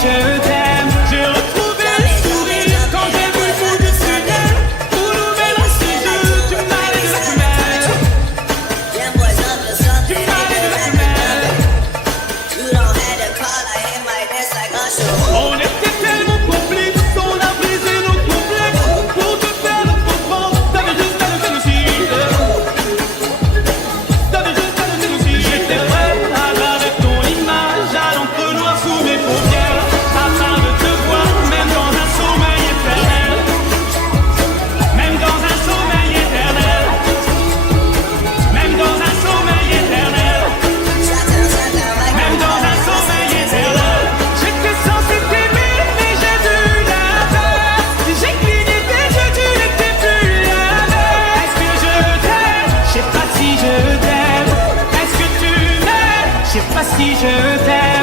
je t'aime. J'ai retrouvé le sourire quand j'ai vu le bout du tunnel. Pour nous mélanger tu m'allais de la femelle. Tu m'allais de la femelle. On était tellement complices, on a brisé nos complexes. Pour te faire le comprendre, t'avais juste à le féliciter. T'avais juste à le féliciter. J'étais prêt à graver ton image à l'encre noire sous mes paupières, afin de te voir, même dans un sommeil éternel. Même dans un sommeil éternel. Même dans un sommeil éternel. Même dans un sommeil éternel. J'étais censé t'aimer, mais j'ai dû l'inverse. J'ai cligné des yeux, tu n'étais plus là. Est-ce que je t'aime? Je sais pas si je t'aime. Est-ce que tu m'aimes? Je sais pas si je t'aime.